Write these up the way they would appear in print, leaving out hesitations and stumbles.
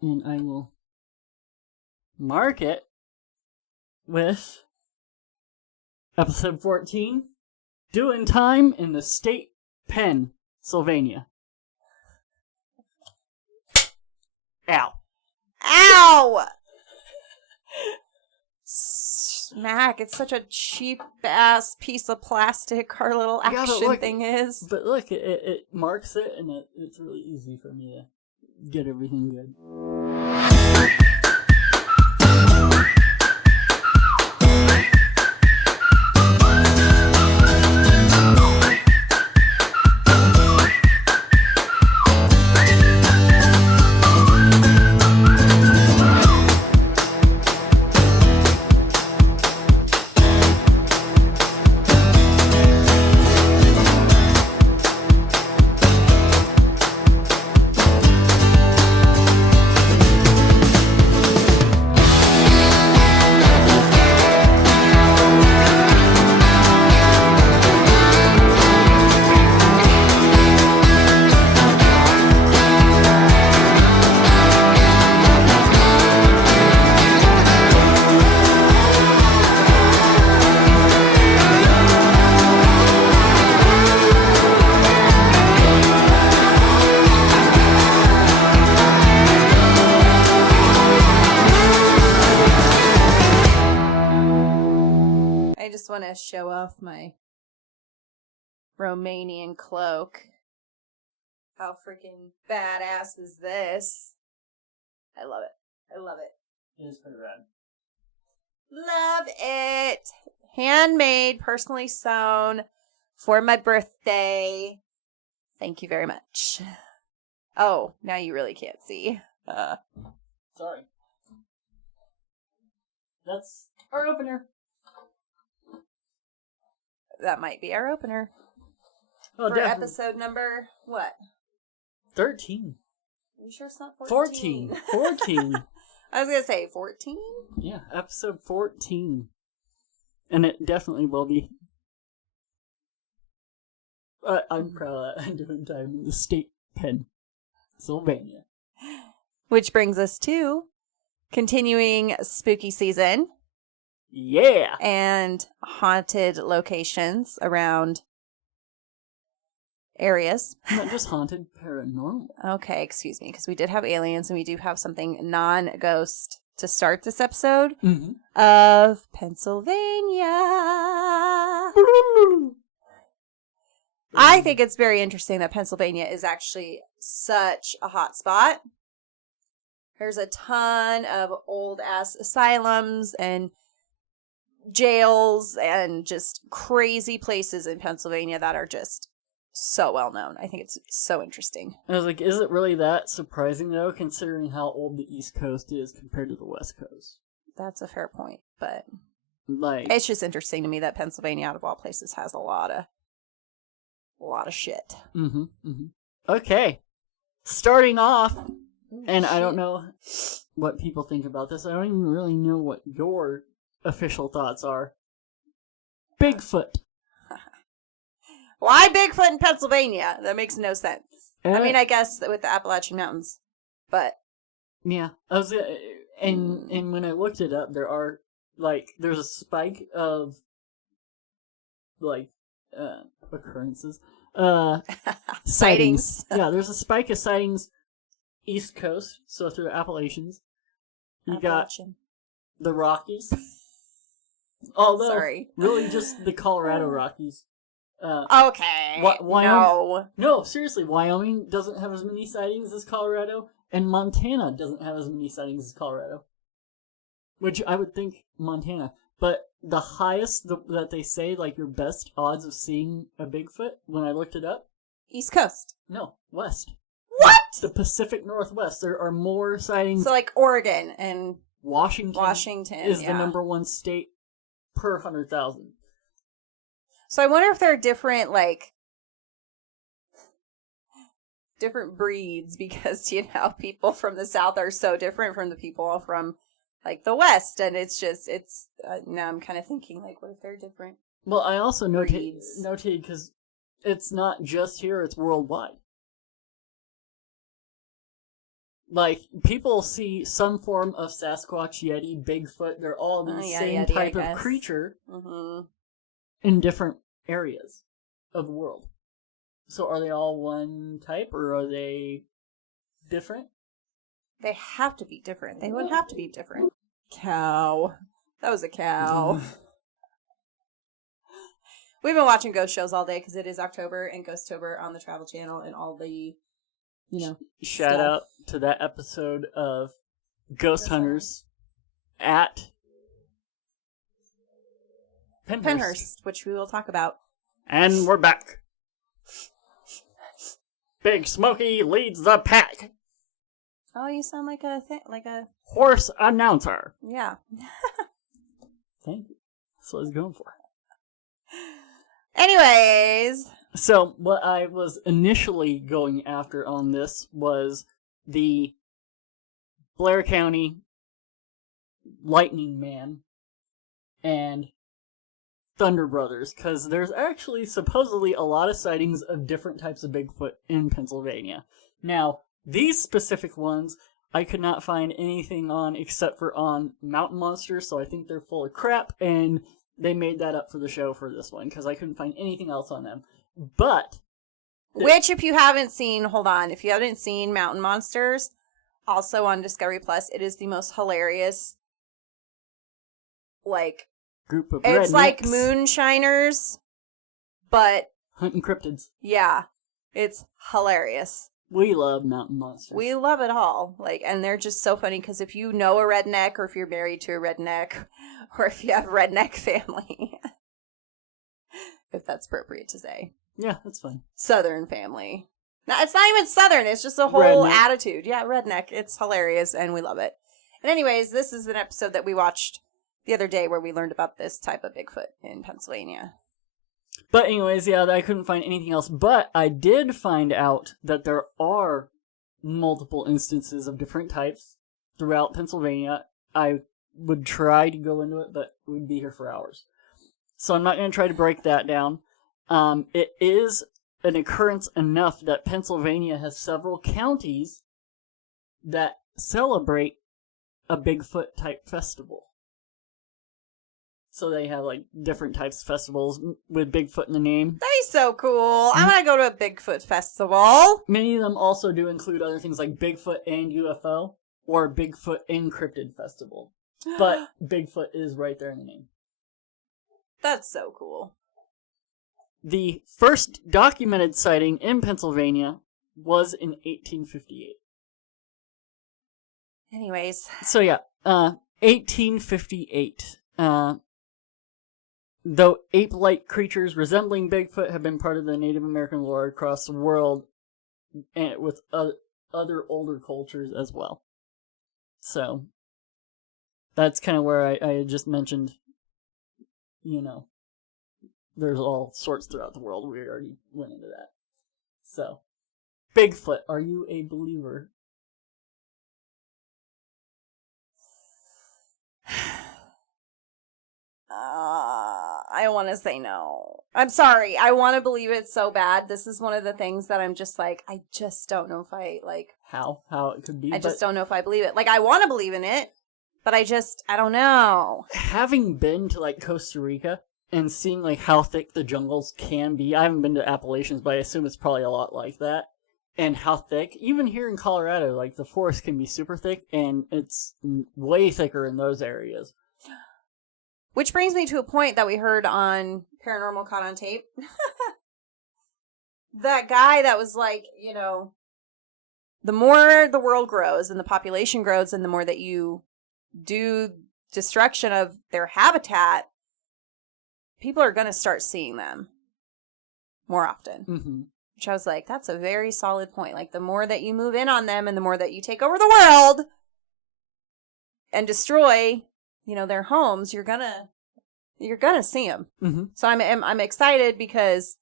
And I will mark it with episode 14, Doing Time in the State Pennsylvania. Ow. Ow! Smack, it's such a cheap-ass piece of plastic our little action thing is. But look, it marks it, and it's really easy for me to get everything good. Want to show off my Romanian cloak. How freaking badass is this? I love it. I love it. It is pretty rad. Love it. Handmade, personally sewn for my birthday. Thank you very much. Oh, now you really can't see. Sorry. That's our opener. That might be our opener. Oh, for definitely. Episode number, what? 13. Are you sure it's not 14? 14. I was going to say 14? Yeah, episode 14. And it definitely will be. I'm proud of that. I'm doing time in the state Pennsylvania. Which brings us to continuing spooky season. Yeah! And haunted locations around areas. Not just haunted, paranormal. Okay, excuse me, because we did have aliens and we do have something non-ghost to start this episode of Pennsylvania. I think it's very interesting that Pennsylvania is actually such a hot spot. There's a ton of old-ass asylums and jails and just crazy places in Pennsylvania that are just so well known. I think it's so interesting. I was like, is it really that surprising though, considering how old the East Coast is compared to the West Coast? That's a fair point, but like, it's just interesting to me that Pennsylvania, out of all places, has a lot of shit. Okay, starting off, and I don't know what people think about this. I don't even really know what your official thoughts are. Bigfoot. Why Bigfoot in Pennsylvania? That makes no sense. I mean, I guess with the Appalachian Mountains, but yeah, I was and when I looked it up, there's a spike of occurrences, sightings. Yeah, there's a spike of sightings East Coast, so through the Appalachians. You got the Rockies. Although, really just the Colorado Rockies. Okay. Wyoming, no, seriously, Wyoming doesn't have as many sightings as Colorado, and Montana doesn't have as many sightings as Colorado. Which I would think Montana. But the highest that they say, like, your best odds of seeing a Bigfoot, when I looked it up... East Coast. No, West. What? The Pacific Northwest. There are more sightings... So, like, Oregon and... Washington is the number one state per 100,000. So I wonder if there are different breeds, because, people from the South are so different from the people from, the West. And it's just, now I'm kind of thinking, what if they're different? Well, I also notated, because it's not just here, it's worldwide. Like, people see some form of Sasquatch, Yeti, Bigfoot. They're all the same Yeti, type of creature in different areas of the world. So are they all one type, or are they different? They have to be different. They would have to be different. Cow. That was a cow. We've been watching ghost shows all day because it is October and Ghostober on the Travel Channel and all the, Shout out to that episode of Ghost Hunters at Penhurst, which we will talk about. And we're back. Big Smokey leads the pack. Oh, you sound like a Horse announcer. Yeah. Thank you. That's what I was going for. Anyways. So, what I was initially going after on this was the Blair County Lightning Man and Thunder Brothers, because there's actually supposedly a lot of sightings of different types of Bigfoot in Pennsylvania. Now, these specific ones, I could not find anything on except for on Mountain Monsters, so I think they're full of crap, and they made that up for the show for this one, because I couldn't find anything else on them. But... Which, if you haven't seen, if you haven't seen Mountain Monsters, also on Discovery Plus, it is the most hilarious, group of it's rednecks. like moonshiners, but... Hunting cryptids. Yeah. It's hilarious. We love Mountain Monsters. We love it all. And they're just so funny, because if you know a redneck, or if you're married to a redneck, or if you have a redneck family, if that's appropriate to say. Yeah, that's fine. Southern family. No, it's not even Southern, it's just a whole attitude. Yeah, redneck. It's hilarious, and we love it. And anyways, this is an episode that we watched the other day where we learned about this type of Bigfoot in Pennsylvania. But anyways, yeah, I couldn't find anything else. But I did find out that there are multiple instances of different types throughout Pennsylvania. I would try to go into it, but we'd be here for hours. So I'm not going to try to break that down. It is an occurrence enough that Pennsylvania has several counties that celebrate a Bigfoot type festival. So they have different types of festivals with Bigfoot in the name. That'd be so cool. I want to go to a Bigfoot festival. Many of them also do include other things like Bigfoot and UFO or Bigfoot Encrypted Festival. But Bigfoot is right there in the name. That's so cool. The first documented sighting in Pennsylvania was in 1858. Anyways. So yeah, 1858. Though ape-like creatures resembling Bigfoot have been part of the Native American lore across the world, and with other older cultures as well. So, that's kind of where I just mentioned, there's all sorts throughout the world. We already went into that. So, Bigfoot, are you a believer? I want to say no. I'm sorry. I want to believe it so bad. This is one of the things that I'm just I just don't know if I How it could be. I just don't know if I believe it. I want to believe in it, but I don't know. Having been to Costa Rica and seeing how thick the jungles can be, I haven't been to Appalachians, but I assume it's probably a lot like that. And how thick, even here in Colorado, the forest can be super thick, and it's way thicker in those areas. Which brings me to a point that we heard on Paranormal Caught on Tape. That guy that was the more the world grows and the population grows and the more that you do destruction of their habitat, people are going to start seeing them more often. Mm-hmm. Which I was that's a very solid point. The more that you move in on them and the more that you take over the world and destroy their homes, you're gonna see them. Mm-hmm. So I'm excited because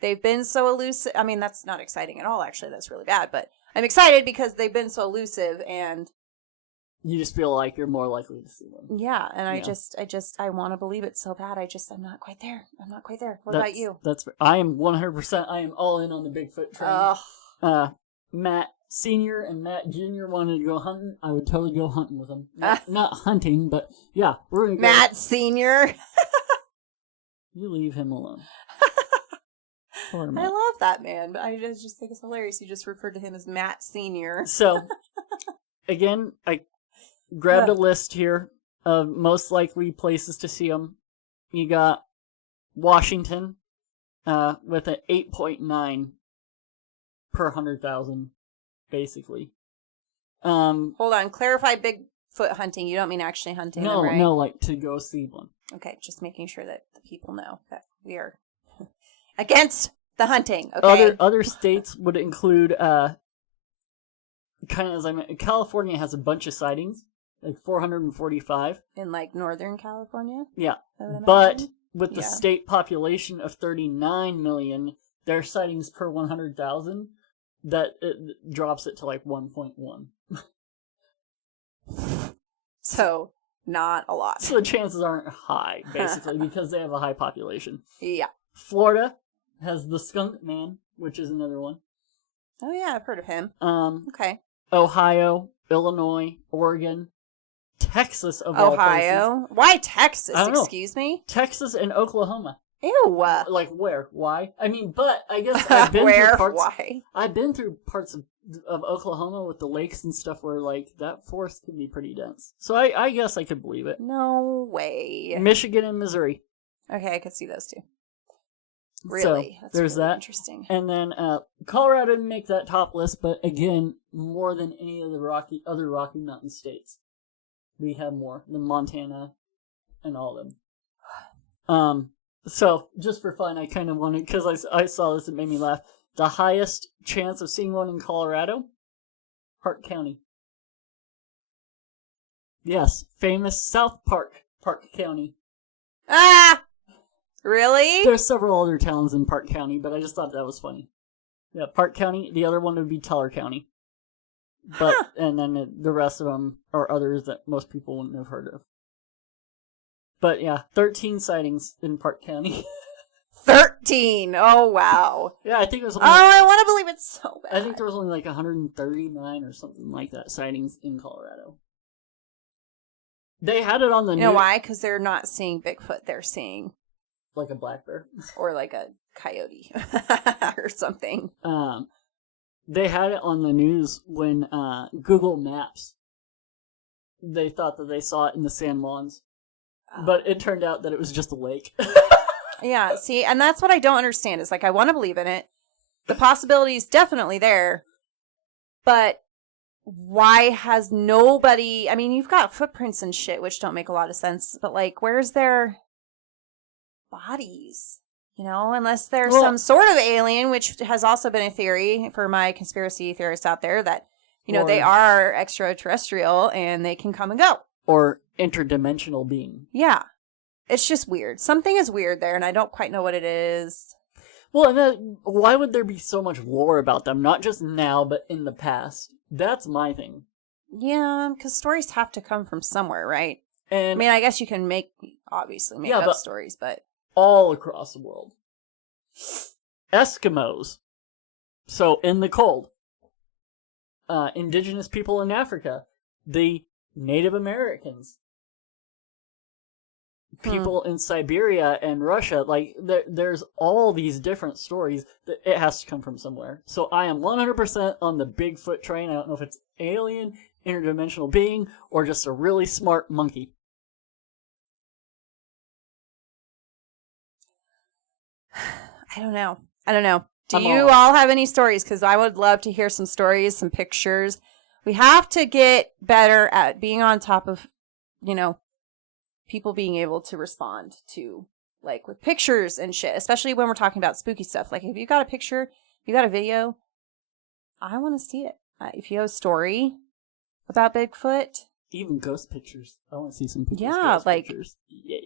they've been so elusive. I mean, that's not exciting at all. Actually, that's really bad. But I'm excited because they've been so elusive, and you just feel like you're more likely to see them. Yeah, and I want to believe it so bad. I'm not quite there. What about you? I am 100%. I am all in on the Bigfoot train. Oh. Matt Sr. and Matt Jr. wanted to go hunting, I would totally go hunting with them. Not hunting, but yeah, we're gonna go. Matt Sr. You leave him alone. I love that man, but I just think it's hilarious. You just referred to him as Matt Sr. So, again, I grabbed a list here of most likely places to see them. You got Washington with an 8.9 per 100,000, basically. Hold on, clarify Bigfoot hunting. You don't mean actually hunting them, right? No, like to go see one. Okay, just making sure that the people know that we are against the hunting. Okay. Other states would include kind of as I meant, California has a bunch of sightings, like 445 in like Northern California. Yeah, but with the state population of 39 million, their sightings per 100,000, that it drops it to like 1.1. So not a lot. So the chances aren't high, basically, because they have a high population. Yeah. Florida has the Skunk Man, which is another one. Oh yeah, I've heard of him. Okay. Ohio, Illinois, Oregon, Texas of all places. Ohio? Why Texas? Excuse me? Texas and Oklahoma. Ew. Like where? Why? I mean, but I guess I've been where? through parts. Why? I've been through parts of Oklahoma with the lakes and stuff where like that forest can be pretty dense. So I guess I could believe it. No way. Michigan and Missouri. Okay, I could see those two. Really? So, that's there's really that. Interesting. And then Colorado didn't make that top list, but again, more than any of the other Rocky Mountain states. We have more than Montana and all of them. So, just for fun, I kind of wanted, because I saw this, it made me laugh. The highest chance of seeing one in Colorado? Park County. Yes, famous South Park County. Ah! Really? There's several other towns in Park County, but I just thought that was funny. Yeah, Park County. The other one would be Teller County. But and then the rest of them are others that most people wouldn't have heard of. But yeah, 13 sightings in Park County. 13! Oh, wow. Yeah, I think it was only I want to believe it's so bad. I think there was only like 139 or something like that sightings in Colorado. They had it on the news. You know why? Because they're not seeing Bigfoot. They're seeing... like a black bear. Or like a coyote. or something. They had it on the news when Google Maps, they thought that they saw it in the San Juans. But it turned out that it was just a lake. Yeah, see, and that's what I don't understand. Is like, I want to believe in it. The possibility is definitely there. But why has nobody... I mean, you've got footprints and shit, which don't make a lot of sense. But, like, where's their bodies? You know, unless they're some sort of alien, which has also been a theory for my conspiracy theorists out there that, you know, they are extraterrestrial and they can come and go. Or interdimensional being. Yeah. It's just weird. Something is weird there, and I don't quite know what it is. Well, and then why would there be so much lore about them? Not just now, but in the past. That's my thing. Yeah, because stories have to come from somewhere, right? And I mean, I guess you can obviously make up stories, but... all across the world. Eskimos. So, in the cold. Indigenous people in Africa. The Native Americans. People in Siberia and Russia. Like, there's all these different stories that it has to come from somewhere. So I am 100% on the Bigfoot train. I don't know if it's alien, interdimensional being, or just a really smart monkey. I don't know. Do you all have any stories? Because I would love to hear some stories, some pictures. We have to get better at being on top of, you know, people being able to respond to, like, with pictures and shit, especially when we're talking about spooky stuff. Like, if you got a picture, you got a video, I want to see it. If you have a story about Bigfoot. Even ghost pictures. I want to see some pictures. Yeah, like, pictures. Yeah.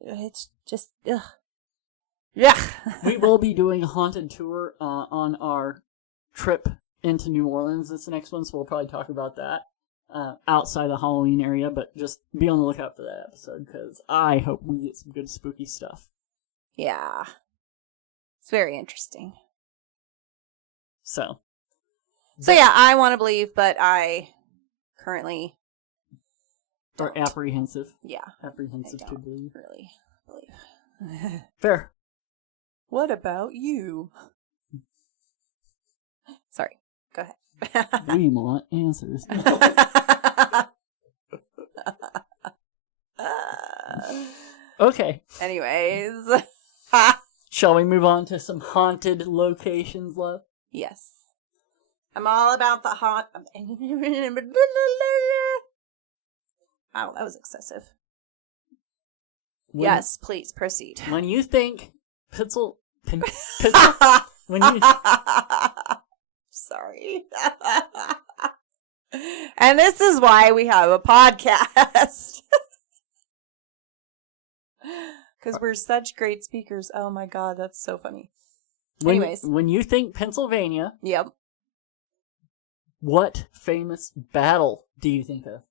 It's just, ugh. Yeah. We will be doing a haunted tour on our trip into New Orleans this next one, so we'll probably talk about that outside the Halloween area, but just be on the lookout for that episode, because I hope we get some good spooky stuff. Yeah. It's very interesting. So, So yeah, I want to believe, but I currently Or apprehensive. Yeah. Apprehensive I to don't believe. really believe. Fair. What about you? Sorry. Go ahead. We want answers. Okay. Anyways. Shall we move on to some haunted locations, love? Yes. I'm all about the haunt. Wow, that was excessive. Yes, please proceed. When you think when you Sorry. And this is why we have a podcast. Because we're such great speakers. Oh my god, that's so funny. Anyways. when you think Pennsylvania, Yep. what famous battle do you think of?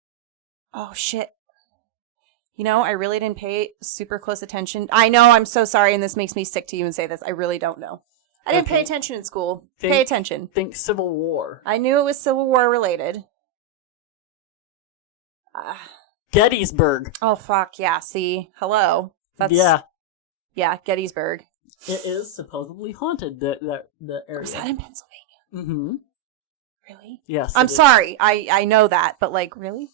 Oh shit. You know, I really didn't pay super close attention. I know, I'm so sorry, and this makes me sick to even say this. I really don't know. I didn't pay attention in school. Pay attention. Think Civil War. I knew it was Civil War related. Gettysburg. Oh, fuck, yeah, see? Hello. Yeah. Yeah, Gettysburg. It is supposedly haunted, the area. Was that in Pennsylvania? Mm-hmm. Really? Yes. I'm sorry. I know that, but like, really?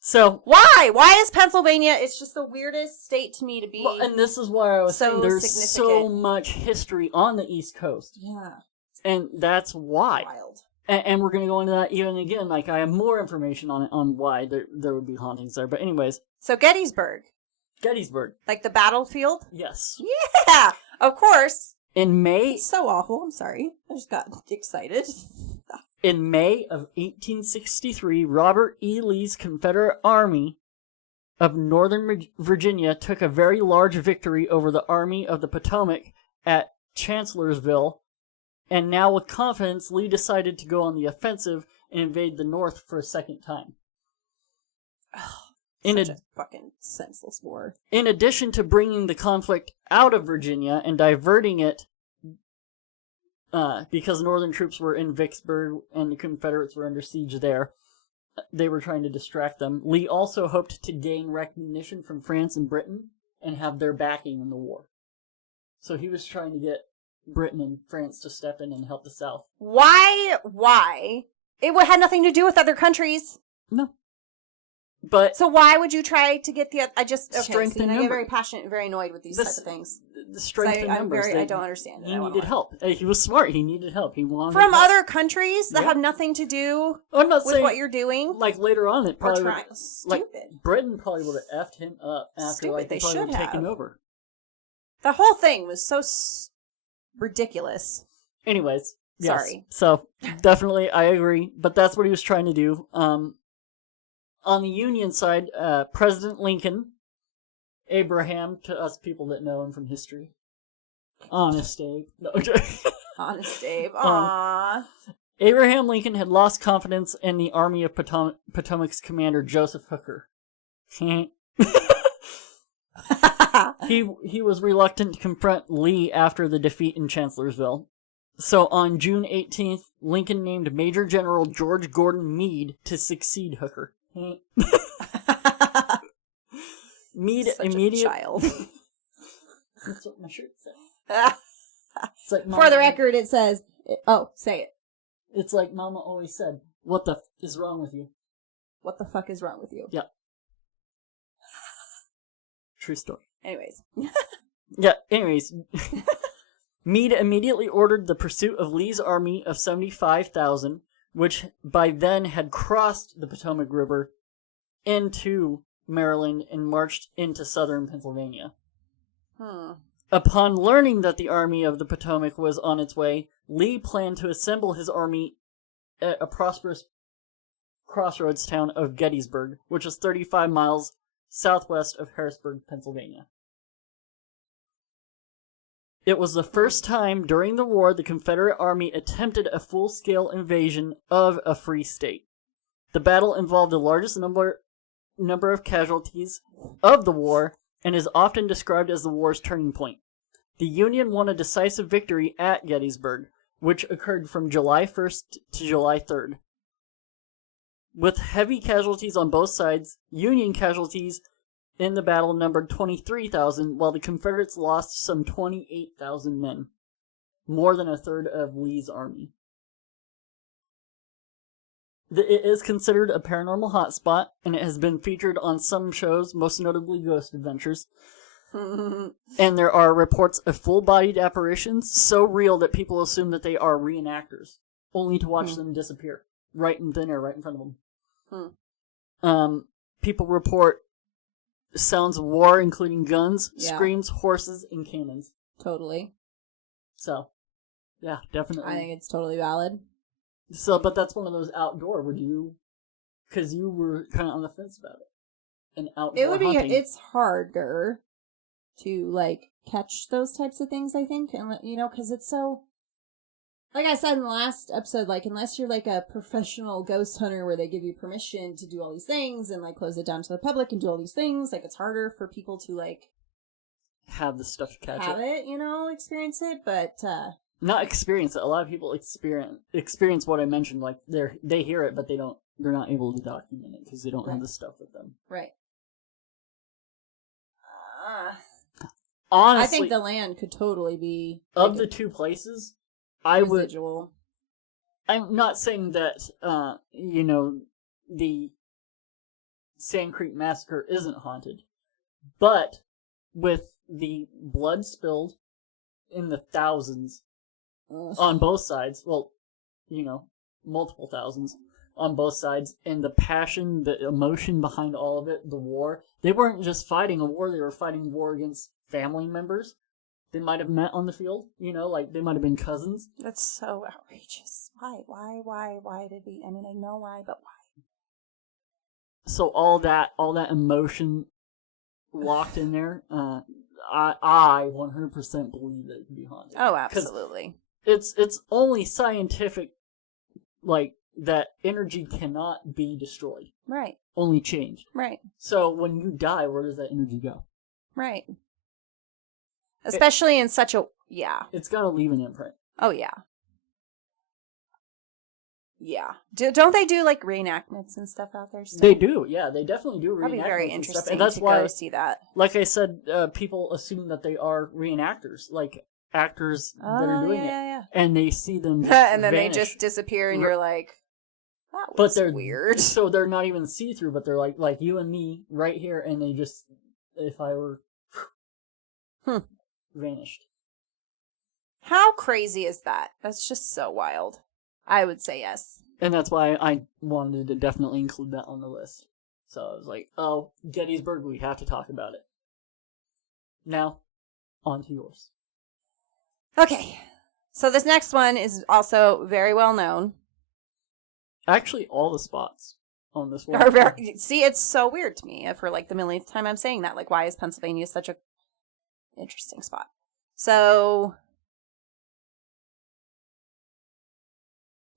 So why? Why is Pennsylvania? It's just the weirdest state to me to be. Well, and this is why I was saying there's so much history on the East Coast. Yeah. And that's why. Wild. And we're going to go into that even again. Like, I have more information on it, on why there would be hauntings there. But anyways. So Gettysburg. Gettysburg. Like the battlefield? Yes. Yeah! Of course. In May... It's so awful. I'm sorry. I just got excited. In May of 1863, Robert E. Lee's Confederate Army of Northern Virginia took a very large victory over the Army of the Potomac at Chancellorsville, and now with confidence, Lee decided to go on the offensive and invade the North for a second time. Such a fucking senseless war. In addition to bringing the conflict out of Virginia and diverting it, because Northern troops were in Vicksburg and the Confederates were under siege there, they were trying to distract them. Lee also hoped to gain recognition from France and Britain and have their backing in the war. So he was trying to get Britain and France to step in and help the South. Why? It had nothing to do with other countries. No. But so why would you try to get the? I just strength in numbers. I get very passionate and very annoyed with these types of things. The strength in numbers. I don't understand. He needed help. He was smart. He needed help. He wanted from help. other countries that have nothing to do I'm not with saying, what you're doing. Like later on, it probably would, stupid. like Britain probably would have effed him up after Stupid. like They probably should would have have taken over. The whole thing was so ridiculous. Anyways, yes. Sorry. So definitely, I agree. But that's what he was trying to do. On the Union side, President Lincoln, Abraham, to us people that know him from history, Honest Abe. No, Honest Abe. Aww. Abraham Lincoln had lost confidence in the Army of Potomac's commander, Joseph Hooker. He was reluctant to confront Lee after the defeat in Chancellorsville. So on June 18th, Lincoln named Major General George Gordon Meade to succeed Hooker. Meade immediately. Child. That's what my shirt says. It's like For the record, it says. Oh, say it. It's like Mama always said. What the is wrong with you? What the fuck is wrong with you? Yeah. True story. Anyways. Anyways. Meade immediately ordered the pursuit of Lee's army of 75,000, which by then had crossed the Potomac River into Maryland and marched into southern Pennsylvania. Upon learning that the Army of the Potomac was on its way, Lee planned to assemble his army at a prosperous crossroads town of Gettysburg, which is 35 miles southwest of Harrisburg, Pennsylvania. It was the first time during the war the Confederate Army attempted a full-scale invasion of a free state. The battle involved the largest number of casualties of the war and is often described as the war's turning point. The Union won a decisive victory at Gettysburg, which occurred from July 1st to July 3rd. With heavy casualties on both sides, Union casualties in the battle numbered 23,000, while the Confederates lost some 28,000 men, more than a third of Lee's army. It is considered a paranormal hotspot, and it has been featured on some shows, most notably Ghost Adventures. And there are reports of full-bodied apparitions so real that people assume that they are reenactors, only to watch them disappear right in thin air, right in front of them. People report sounds of war, including guns, screams, horses, and cannons. Totally. So, yeah, definitely. I think it's totally valid. So, but that's one of those outdoor. Because you were kind of on the fence about it. An outdoor It would be. hunting. It's harder to like catch those types of things, I think, and because it's so. Like I said in the last episode, like unless you're like a professional ghost hunter where they give you permission to do all these things and like close it down to the public and do all these things, like it's harder for people to like have the stuff to catch have it, experience it, but not experience it. A lot of people experience what I mentioned. Like they hear it, but they're not able to document it because they don't have the stuff with them. Right. Honestly, I think the land could totally be of the two places. Residual. I'm not saying that the Sand Creek Massacre isn't haunted, but with the blood spilled in the thousands on both sides, well, multiple thousands on both sides, and the passion, the emotion behind all of it, the war. They weren't just fighting a war, they were fighting a war against family members. They might have met on the field, like they might have been cousins. That's so outrageous. Why did we? I mean, I know why, but why? So all that emotion locked in there, I 100% believe that it could be haunted. Oh, absolutely. It's only scientific, like, that energy cannot be destroyed. Right. Only changed. Right. So when you die, where does that energy go? Right. Especially in such a... Yeah. It's got to leave an imprint. Oh, yeah. Yeah. Don't they do, like, reenactments and stuff out there still? They do, yeah. They definitely do reenactments. That'd be very interesting interesting and that's to why, go see that. Like I said, people assume that they are reenactors. Like, actors that are doing it. Yeah. And they see them and then vanish. they just disappear and you're like, that was weird. So they're not even see-through, but they're like you and me right here, and they just, if I were... vanished. How crazy is that? That's just so wild. I would say yes. And that's why I wanted to definitely include that on the list. So I was like, oh, Gettysburg, we have to talk about it. Now, on to yours. Okay. So this next one is also very well known. Actually, all the spots on this one are very... See, it's so weird to me for like the millionth time I'm saying that. Like, why is Pennsylvania such a interesting spot? So,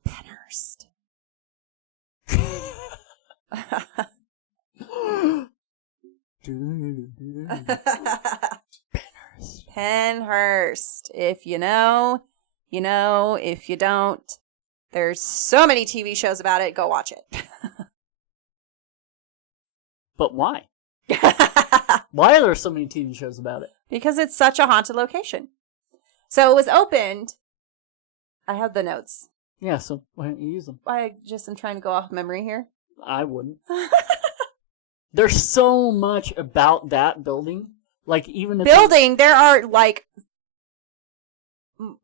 Penhurst. Penhurst. If you know, you know. If you don't, there's so many TV shows about it. Go watch it. But why? Why are there so many TV shows about it? Because it's such a haunted location. So it was opened. I have the notes. Yeah, so why don't you use them? I just am trying to go off memory here. I wouldn't. There's so much about that building. Like, even if there are like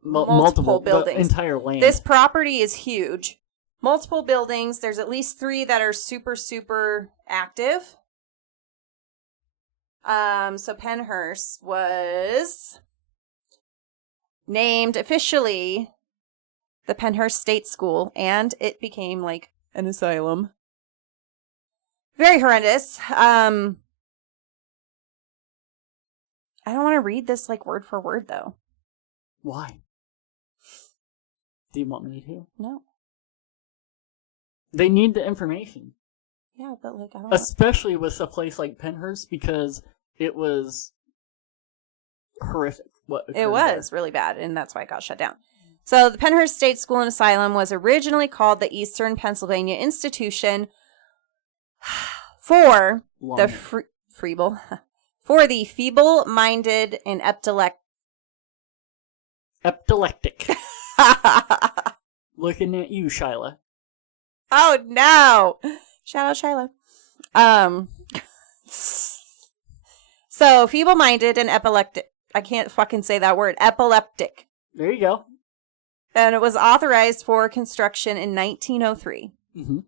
multiple buildings. The entire land. This property is huge. Multiple buildings. There's at least 3 that are super, super active. So Penhurst was named officially the Penhurst State School, and it became like an asylum. Very horrendous. I don't want to read this like word for word though. Why? Do you want me to? No. They need the information. Yeah, but like I don't. Especially with a place like Penhurst, because it was horrific. What it was really bad, and that's why it got shut down. So the Penhurst State School and Asylum was originally called the Eastern Pennsylvania Institution for the feeble-minded and epileptic. Looking at you, Shyla. Oh no! Shout out Shyla. So feeble-minded and epileptic. I can't fucking say that word. Epileptic. There you go. And it was authorized for construction in 1903. Mm-hmm.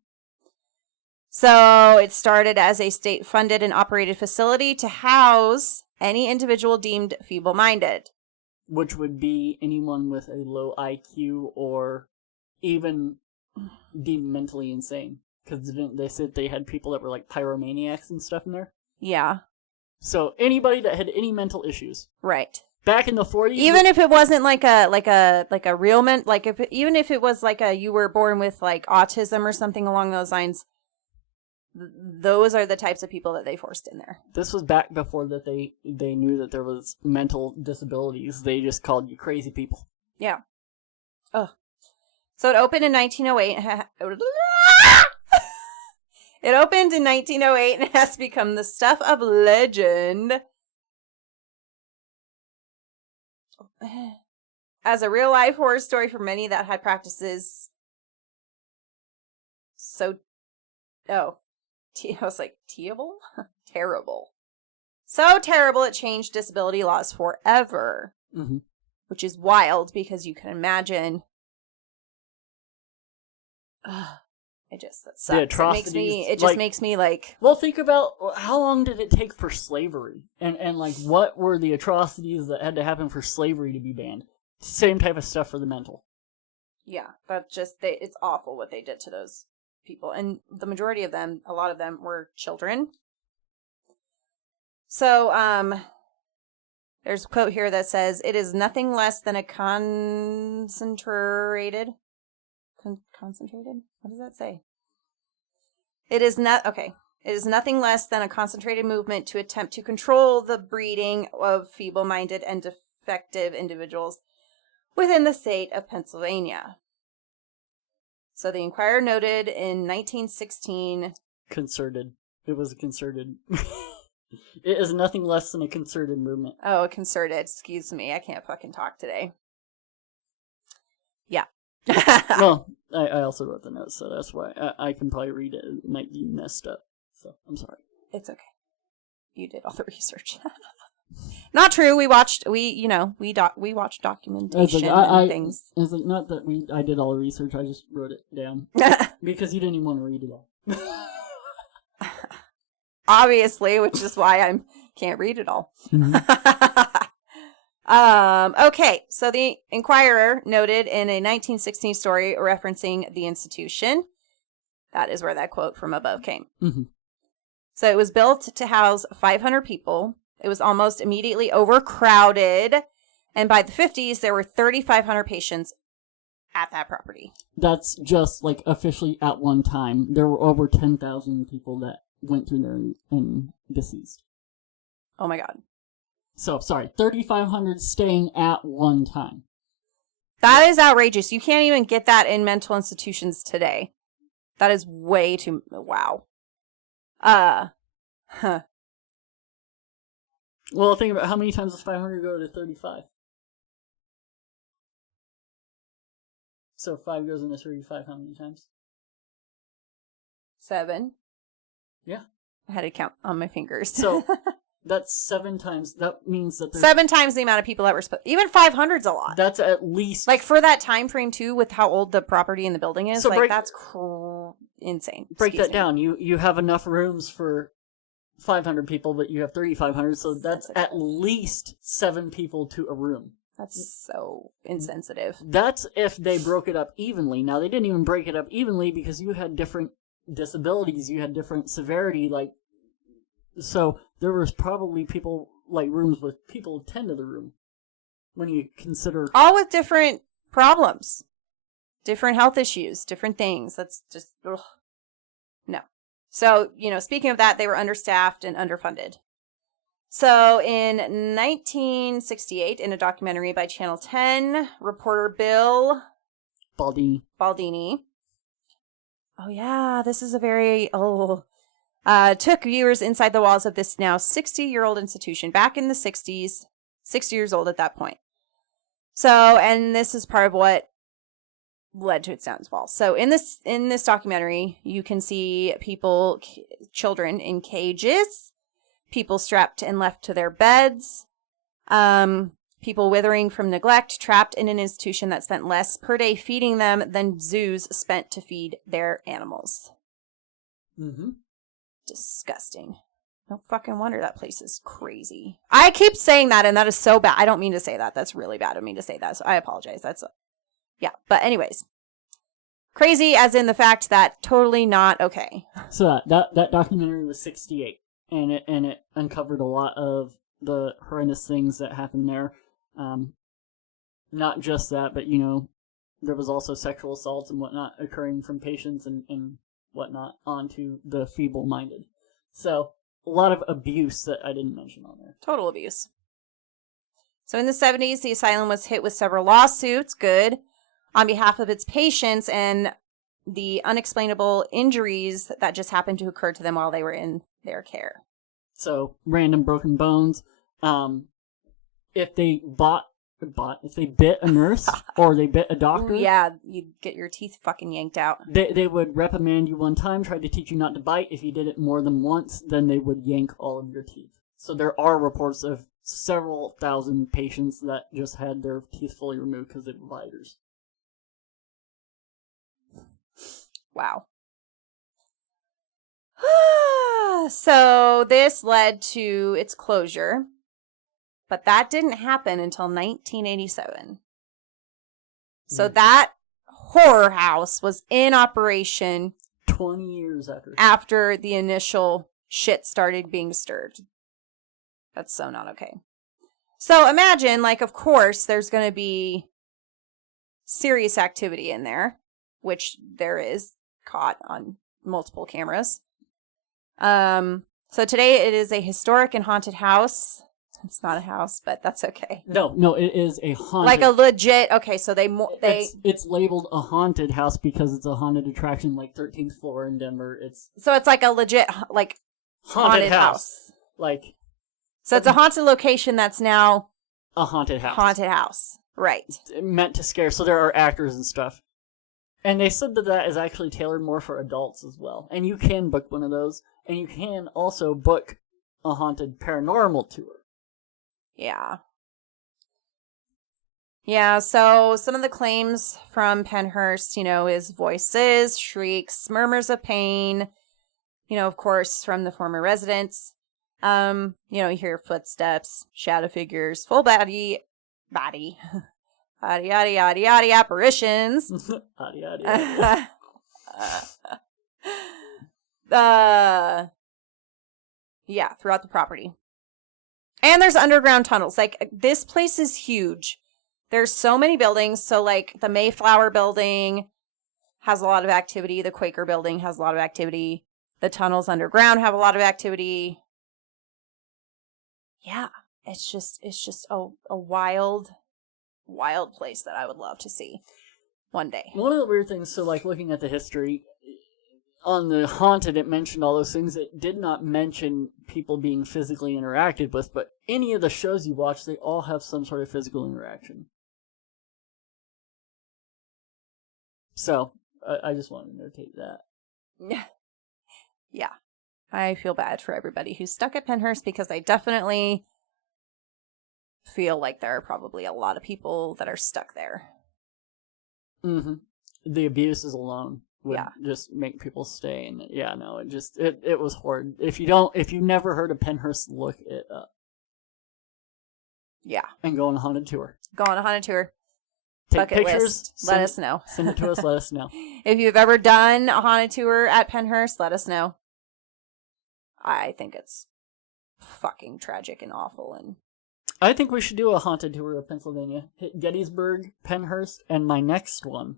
So it started as a state-funded and operated facility to house any individual deemed feeble-minded. Which would be anyone with a low IQ or even deemed mentally insane. Because didn't they said they had people that were like pyromaniacs and stuff in there? Yeah. So anybody that had any mental issues. Right. Back in the 40s. Even if it wasn't like a real even if it was like you were born with like autism or something along those lines, those are the types of people that they forced in there. This was back before that they knew that there was mental disabilities. They just called you crazy people. Yeah. Oh. So it opened in 1908. It opened in 1908 and has become the stuff of legend as a real-life horror story for many that had practices I was like, terrible. So terrible it changed disability laws forever. Mm-hmm. Which is wild because you can imagine. It just, that sucks. The atrocities. It just makes me like. Well, think about how long did it take for slavery? And like, what were the atrocities that had to happen for slavery to be banned? Same type of stuff for the mental. Yeah, that's just, it's awful what they did to those people. And the majority of them, a lot of them were children. So, there's a quote here that says, it is nothing less than a concentrated? What does that say? It is nothing less than a concentrated movement to attempt to control the breeding of feeble-minded and defective individuals within the state of Pennsylvania. So the Inquirer noted in 1916... Concerted. It was a concerted... It is nothing less than a concerted movement. Oh, a concerted. Excuse me. I can't fucking talk today. Yeah. Well, I also wrote the notes, so that's why I can probably read it. It might be messed up, so I'm sorry. It's okay. You did all the research. Not true. We watched documentation and things. It's like not that I did all the research. I just wrote it down because you didn't even want to read it all. Obviously, which is why I can't read it all. Mm-hmm. Okay, so the Inquirer noted in a 1916 story referencing the institution, that is where that quote from above came. Mm-hmm. So it was built to house 500 people. It was almost immediately overcrowded, and by the 50s, there were 3,500 patients at that property. That's just like officially at one time. There were over 10,000 people that went through there and deceased. Oh my god. So, sorry, 3,500 staying at one time. That is outrageous. You can't even get that in mental institutions today. That is way too... Wow. Well, think about how many times does 500 go to 35? So 5 goes into 35 how many times? 7. Yeah. I had to count on my fingers. So that's 7 times. That means that there's... 7 times the amount of people that were supposed... Even 500's a lot. That's at least... Like, for that time frame, too, with how old the property and the building is, so that's insane. Break that down. You have enough rooms for 500 people, but you have 3,500, so that's at least 7 people to a room. That's so insensitive. That's if they broke it up evenly. Now, they didn't even break it up evenly because you had different disabilities, you had different severity, like... So, there was probably people, like, rooms with people 10 to the room. When you consider... All with different problems. Different health issues. Different things. That's just... Ugh. No. So, speaking of that, they were understaffed and underfunded. So in 1968, in a documentary by Channel 10, reporter Bill Baldini. Oh yeah, this is a very took viewers inside the walls of this now 60-year-old institution back in the 60s, 60 years old at that point. So, and this is part of what led to its downfall. So in this documentary, you can see children in cages, people strapped and left to their beds, people withering from neglect, trapped in an institution that spent less per day feeding them than zoos spent to feed their animals. Mm-hmm. Disgusting. No fucking wonder that place is crazy. I keep saying that, and that is so bad. I don't mean to say that. That's really bad of me to say that, so I apologize. Yeah, but anyways. Crazy as in the fact that totally not okay. So that documentary was 68, and it uncovered a lot of the horrendous things that happened there. Not just that, but, there was also sexual assaults and whatnot occurring from patients and whatnot onto the feeble-minded. So, a lot of abuse that I didn't mention on there. Total abuse. So in the 70s, the asylum was hit with several lawsuits, on behalf of its patients and the unexplainable injuries that just happened to occur to them while they were in their care. So, random broken bones. If they if they bit a nurse or they bit a doctor. Ooh, yeah, you get your teeth fucking yanked out. They would reprimand you one time, try to teach you not to bite. If you did it more than once, then they would yank all of your teeth. So there are reports of several thousand patients that just had their teeth fully removed because they were biters. Wow. So this led to its closure. But that didn't happen until 1987. So that horror house was in operation 20 years after the initial shit started being stirred. That's so not okay. So imagine, of course, there's going to be serious activity in there, which there is, caught on multiple cameras. So today it is a historic and haunted house. It's not a house, but that's okay. No, it is a haunted. Like a legit. Okay, so they. It's labeled a haunted house because it's a haunted attraction, like 13th floor in Denver. So it's like a legit haunted house. So it's a haunted location that's now a haunted house. Haunted house, right? Meant to scare. So there are actors and stuff, and they said that is actually tailored more for adults as well. And you can book one of those, and you can also book a haunted paranormal tour. Yeah. Yeah, so some of the claims from Pennhurst, is voices, shrieks, murmurs of pain, of course, from the former residents. You hear footsteps, shadow figures, full body, apparitions. Yeah, throughout the property. And there's underground tunnels. This place is huge. There's so many buildings. So, the Mayflower building has a lot of activity. The Quaker building has a lot of activity. The tunnels underground have a lot of activity. Yeah, it's just a wild, wild place that I would love to see one day. One of the weird things, so, looking at the history, on the Haunted, it mentioned all those things. It did not mention people being physically interacted with, but any of the shows you watch, they all have some sort of physical interaction. So, I just wanted to notate that. Yeah. I feel bad for everybody who's stuck at Pennhurst because I definitely feel like there are probably a lot of people that are stuck there. Mm-hmm. The abuses alone would just make people stay, and it was horrid. If you never heard of Pennhurst, look it up. Yeah. And go on a haunted tour. Take Bucket pictures. List. Let us know. Send it to us. Let us know. If you've ever done a haunted tour at Pennhurst, let us know. I think it's fucking tragic and awful, and I think we should do a haunted tour of Pennsylvania. Hit Gettysburg, Pennhurst, and my next one.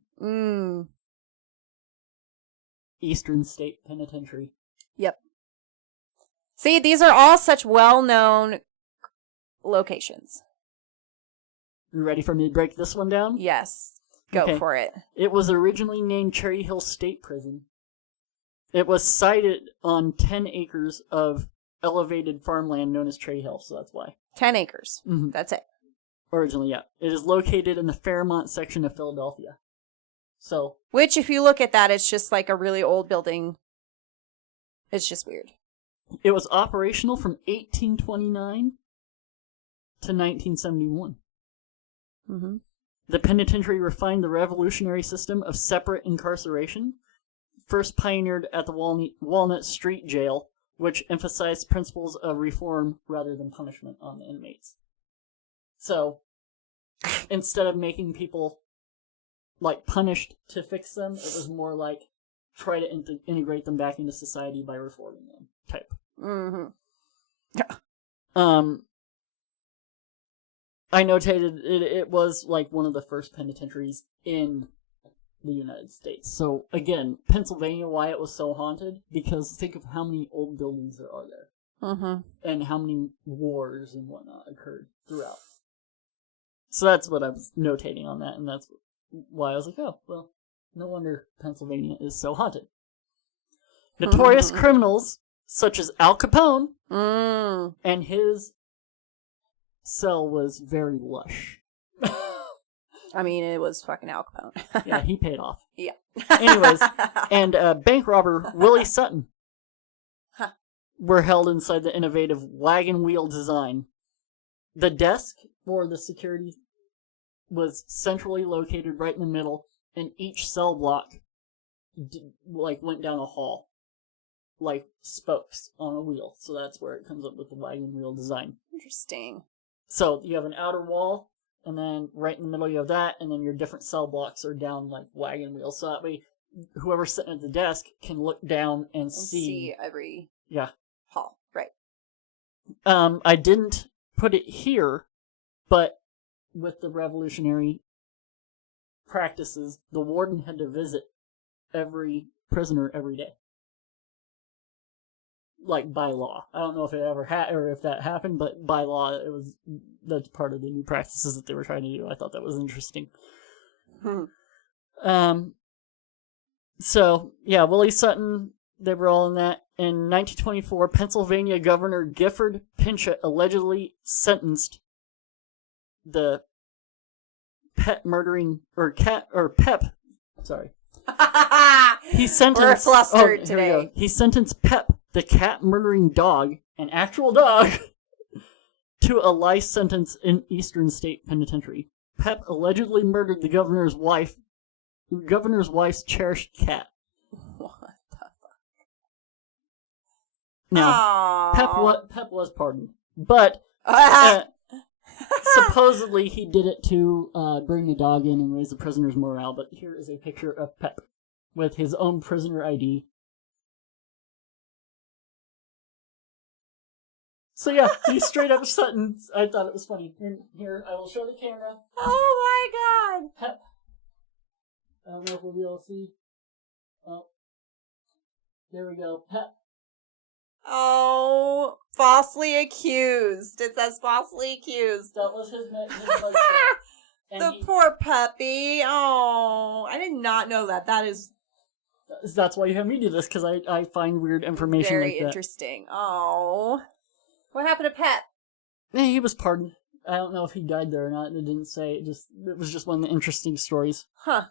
Eastern State Penitentiary. Yep. See, these are all such well-known locations. You ready for me to break this one down? Yes. Go for it. It was originally named Cherry Hill State Prison. It was sited on 10 acres of elevated farmland known as Cherry Hill, so that's why. 10 acres. Mm-hmm. That's it. Originally, yeah. It is located in the Fairmont section of Philadelphia. So, which, if you look at that, it's just like a really old building. It's just weird. It was operational from 1829 to 1971. Mm-hmm. The penitentiary refined the revolutionary system of separate incarceration, first pioneered at the Walnut Street Jail, which emphasized principles of reform rather than punishment on the inmates. So, instead of making people, like, punished to fix them, it was more like, try to integrate them back into society by reforming them, type. Mm-hmm. I notated it was, like, one of the first penitentiaries in the United States. So, again, Pennsylvania, why it was so haunted, because think of how many old buildings there are there. Mm-hmm. And how many wars and whatnot occurred throughout. So that's what I was notating on that, and that's why I was like, oh, well, no wonder Pennsylvania is so haunted. Notorious criminals, such as Al Capone, and his cell was very lush. I mean, it was fucking Al Capone. Yeah, he paid off. Yeah. Anyways, and bank robber Willie Sutton were held inside the innovative wagon wheel design. The desk for the security was centrally located right in the middle, and each cell block went down a hall, like spokes on a wheel. So that's where it comes up with the wagon wheel design. Interesting. So you have an outer wall, and then right in the middle you have that, and then your different cell blocks are down like wagon wheels. So that way, whoever's sitting at the desk can look down and see every hall. Right. I didn't put it here, but with the revolutionary practices, the warden had to visit every prisoner every day. Like, by law. I don't know if it ever or if that happened, but by law, that's part of the new practices that they were trying to do. I thought that was interesting. So, yeah, Willie Sutton, they were all in that. In 1924, Pennsylvania Governor Gifford Pinchot allegedly sentenced the Pep. Sorry. He sentenced. We're flustered today. He sentenced Pep, the cat murdering dog, an actual dog, to a life sentence in Eastern State Penitentiary. Pep allegedly murdered the governor's wife's cherished cat. What the fuck? Now, Pep was pardoned, but supposedly he did it to bring the dog in and raise the prisoner's morale. But here is a picture of Pep with his own prisoner ID. So yeah, he's straight up Sutton. I thought it was funny. Here, I will show the camera. Oh my god! Pep. I don't know if we'll be able to see. Oh. There we go. Pep. Oh, falsely accused. It says falsely accused. That was his mugshot. The poor puppy. Oh, I did not know that. That's why you have me do this, because I find weird information very like that. Interesting. Oh. What happened to Pep? He was pardoned. I don't know if he died there or not. It didn't say. It was just one of the interesting stories. Huh.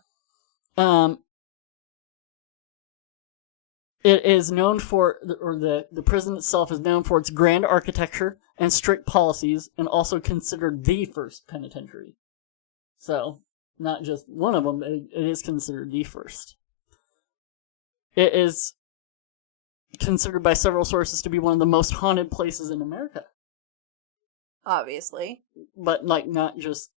It is known for, or the prison itself is known for its grand architecture and strict policies, and also considered the first penitentiary. So, not just one of them, it is considered the first. It is considered by several sources to be one of the most haunted places in America. Obviously. But, like, not just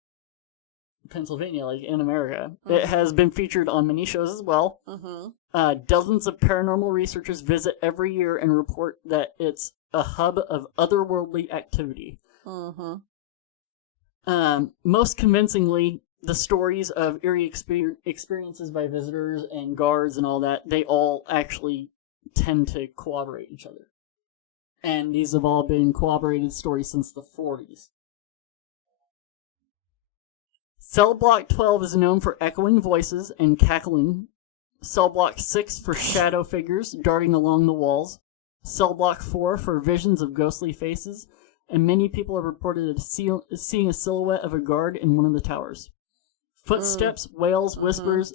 Pennsylvania, like, in America. Mm-hmm. It has been featured on many shows as well. Mm-hmm. Dozens of paranormal researchers visit every year and report that it's a hub of otherworldly activity. Mm-hmm. Most convincingly, the stories of eerie experiences by visitors and guards and all that, they all actually tend to corroborate each other. And these have all been corroborated stories since the 40s. Cell Block 12 is known for echoing voices and cackling. Cell Block 6 for shadow figures darting along the walls. Cell Block 4 for visions of ghostly faces. And many people have reported seeing a silhouette of a guard in one of the towers. Footsteps, wails, whispers,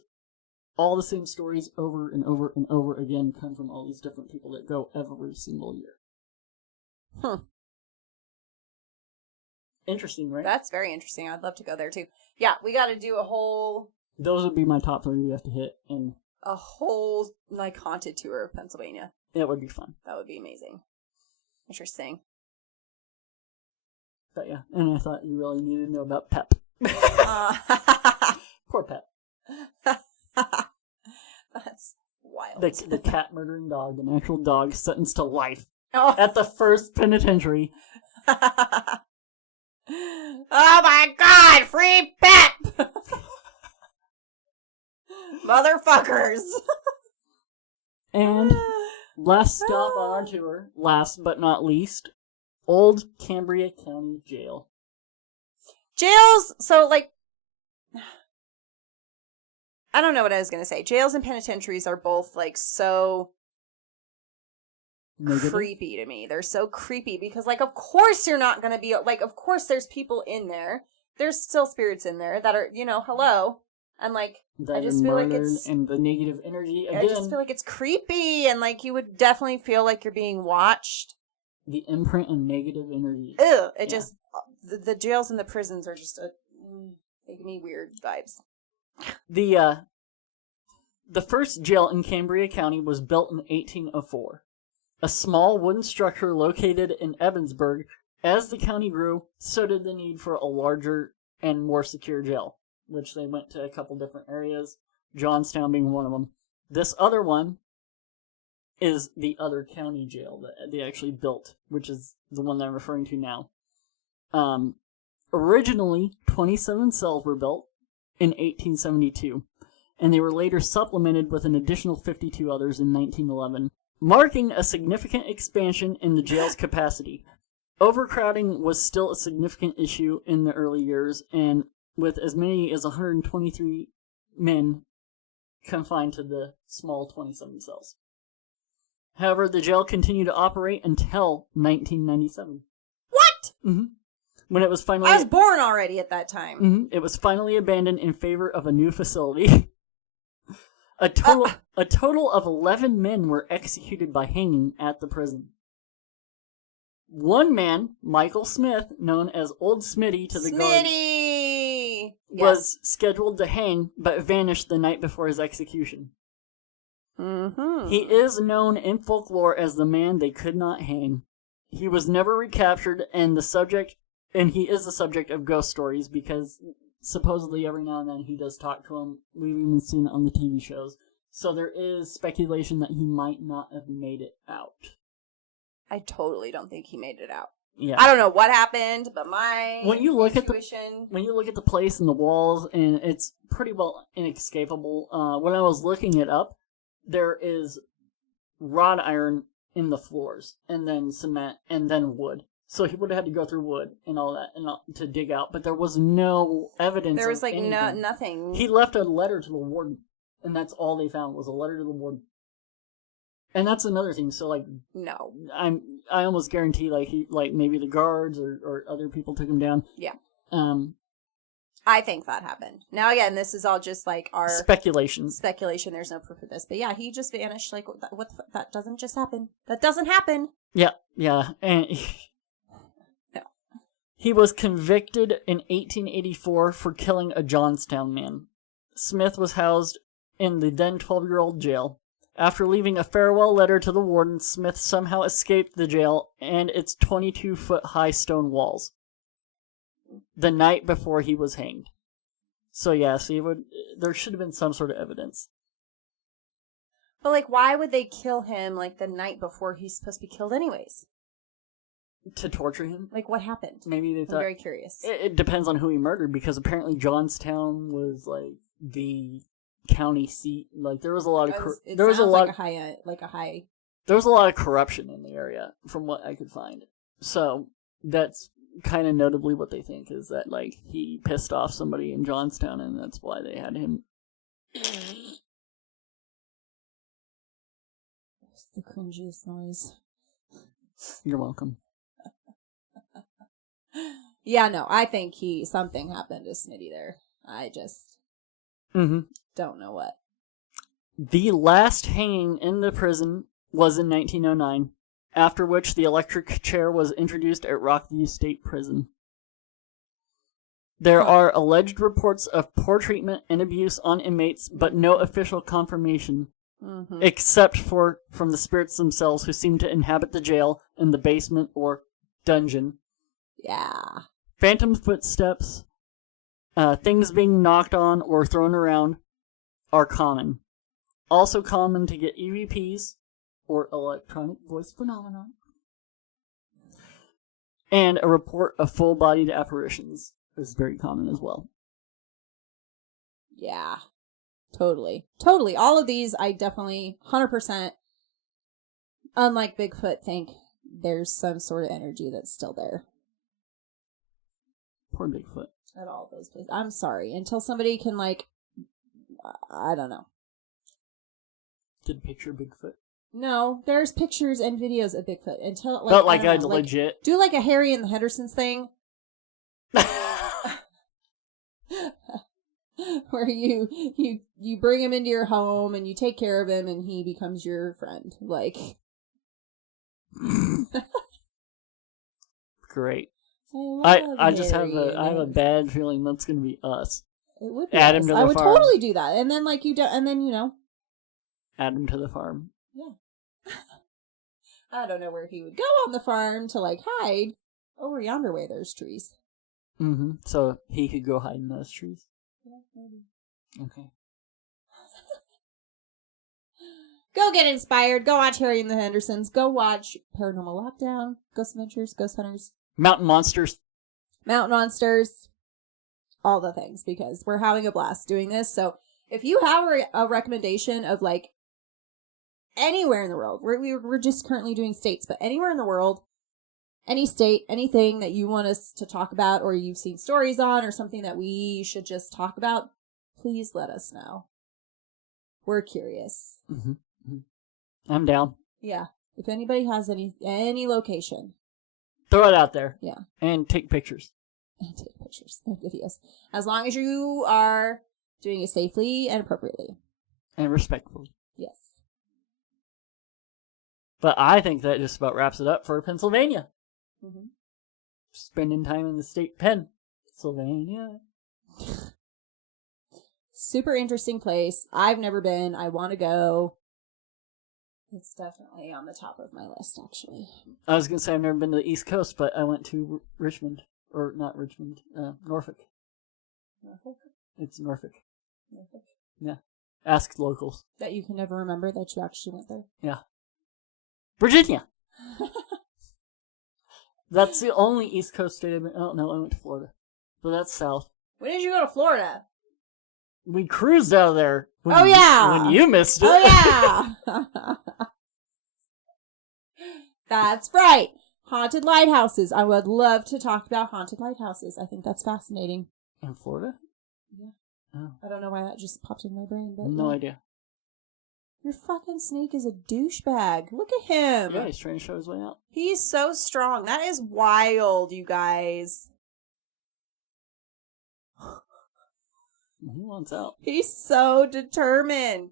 all the same stories over and over and over again come from all these different people that go every single year. Huh. Interesting, right? That's very interesting. I'd love to go there too. Yeah, we got to do a whole... Those would be my top 3 we have to hit. And a whole, like, haunted tour of Pennsylvania. It would be fun. That would be amazing. Interesting. But yeah, and I thought you really needed to know about Pep. Poor Pep. That's wild. The cat murdering dog, an actual dog sentenced to life at the first penitentiary. Oh my god, free Pep! Motherfuckers! And last stop on our tour, last but not least, Old Cambria County Jail. Jails, so like, I don't know what I was going to say. Jails and penitentiaries are both like so creepy to me. They're so creepy because like, of course you're not going to be, like, of course there's people in there. There's still spirits in there that are, hello. And like, I just feel like it's... And the negative energy, again. I just feel like it's creepy and like you would definitely feel like you're being watched. The imprint of negative energy. Ew, just, the jails and the prisons are just, they give me weird vibes. The first jail in Cambria County was built in 1804. A small wooden structure located in Evansburg. As the county grew, so did the need for a larger and more secure jail, which they went to a couple different areas, Johnstown being one of them. This other one is the other county jail that they actually built, which is the one that I'm referring to now. Originally, 27 cells were built in 1872, and they were later supplemented with an additional 52 others in 1911, marking a significant expansion in the jail's capacity. Overcrowding was still a significant issue in the early years, and with as many as 123 men confined to the small 27 cells. However, the jail continued to operate until 1997. What? Mm-hmm. When it was finally... I was born already at that time. Mm-hmm. It was finally abandoned in favor of a new facility. A total of 11 men were executed by hanging at the prison. One man, Michael Smith, known as Old Smitty to the guard, was scheduled to hang, but vanished the night before his execution. Mm-hmm. He is known in folklore as the man they could not hang. He was never recaptured, and he is the subject of ghost stories because supposedly every now and then he does talk to him. We've even seen it on the TV shows. So there is speculation that he might not have made it out. I totally don't think he made it out. Yeah. I don't know what happened, but when you look at the place and the walls, and it's pretty well inescapable. When I was looking it up, there is wrought iron in the floors, and then cement, and then wood. So he would have had to go through wood and all that to dig out, but there was no evidence. There was like anything. Nothing. He left a letter to the warden, and that's all they found was a letter to the warden. And that's another thing. So like, no, I almost guarantee like maybe the guards or other people took him down. Yeah. I think that happened. Now again, this is all just like our speculation. There's no proof of this, but yeah, he just vanished. Like that doesn't just happen. That doesn't happen. Yeah, and no. He was convicted in 1884 for killing a Johnstown man. Smith was housed in the then 12-year-old jail. After leaving a farewell letter to the warden, Smith somehow escaped the jail and its 22-foot-high stone walls the night before he was hanged. So yeah, there should have been some sort of evidence. But like, why would they kill him like the night before he's supposed to be killed anyways? To torture him? Like, what happened? Maybe they thought... I'm very curious. It depends on who he murdered, because apparently Johnstown was like the county seat. Like there was a lot of like a high there was a lot of corruption in the area, from what I could find. So that's kind of notably what they think, is that like he pissed off somebody in Johnstown, and that's why they had him. It's the cringiest noise. You're welcome. Yeah, no, I think something happened to Smitty there. I just don't know what. The last hanging in the prison was in 1909, after which the electric chair was introduced at Rockview State Prison. There are alleged reports of poor treatment and abuse on inmates, but no official confirmation, except from the spirits themselves, who seem to inhabit the jail in the basement or dungeon. Yeah. Phantom footsteps, things being knocked on or thrown around are common. Also common to get EVPs, or electronic voice phenomenon, and a report of full-bodied apparitions is very common as well. Yeah. Totally. Totally. All of these, I definitely, 100%, unlike Bigfoot, think there's some sort of energy that's still there. Poor Bigfoot. At all those places. I'm sorry. Until somebody can, like, I don't know. Did picture Bigfoot? No, there's pictures and videos of Bigfoot. Until, like, but like I a don't know, legit. Like, do like a Harry and the Hendersons thing. Where you bring him into your home and you take care of him and he becomes your friend. Like. Great. I just have a bad feeling that's gonna be us. It would be add us. him to the I would farm. totally do that. And then like you do, and then add him to the farm. Yeah. I don't know where he would go on the farm to like hide. Over yonder way there's trees. So he could go hide in those trees. Yeah, maybe. Okay. Go get inspired. Go watch Harry and the Hendersons. Go watch Paranormal Lockdown. Ghost Adventures. Ghost Hunters. Mountain Monsters. All the things, because we're having a blast doing this. So if you have a recommendation of like anywhere in the world, we're just currently doing states, but anywhere in the world, any state, anything that you want us to talk about or you've seen stories on or something that we should just talk about, please let us know. We're curious. I'm down. Yeah. If anybody has any location. Throw it out there. Yeah. And take pictures. And take pictures and videos. As long as you are doing it safely and appropriately. And respectfully. Yes. But I think that just about wraps it up for Pennsylvania. Spending time in the state pen. Pennsylvania. Super interesting place. I've never been. I want to go. It's definitely on the top of my list, actually. I was going to say I've never been to the East Coast, but I went to Richmond. Or not Richmond. Norfolk. Norfolk? It's Norfolk. Norfolk? Yeah. Ask locals. That you can never remember that you actually went there? Yeah. Virginia! That's the only East Coast state I've been... Oh, no, I went to Florida. But that's south. When did you go to Florida? We cruised out of there. Yeah! When you missed it. Oh, yeah! That's right. Haunted lighthouses. I would love to talk about haunted lighthouses. I think that's fascinating. In Florida? Yeah. Oh. I don't know why that just popped in my brain, but no idea. Your fucking snake is a douchebag. Look at him. Yeah, he's trying to show his way out. He's so strong. That is wild, you guys. He wants out. He's so determined.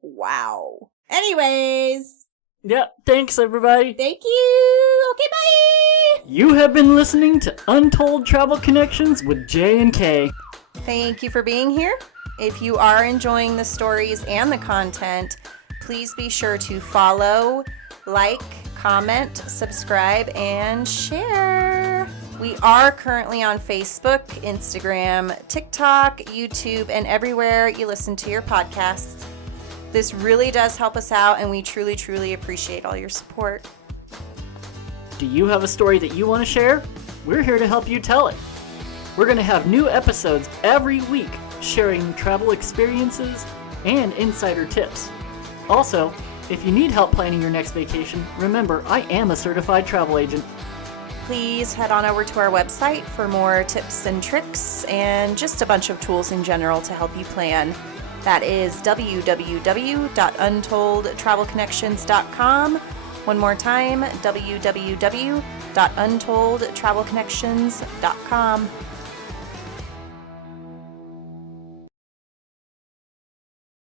Wow. Anyways. Yeah, thanks everybody. Thank you. Okay, bye. You have been listening to Untold Travel Connections with J and K. Thank you for being here. If you are enjoying the stories and the content, please be sure to follow, like, comment, subscribe, and share. We are currently on Facebook, Instagram, TikTok, YouTube, and everywhere you listen to your podcasts. This really does help us out, and we truly, truly appreciate all your support. Do you have a story that you want to share? We're here to help you tell it. We're going to have new episodes every week, sharing travel experiences and insider tips. Also, If you need help planning your next vacation, remember, I am a certified travel agent. Please head on over to our website for more tips and tricks and just a bunch of tools in general to help you plan. That is www.untolledtravelconnections.com. One more time, www.untolledtravelconnections.com.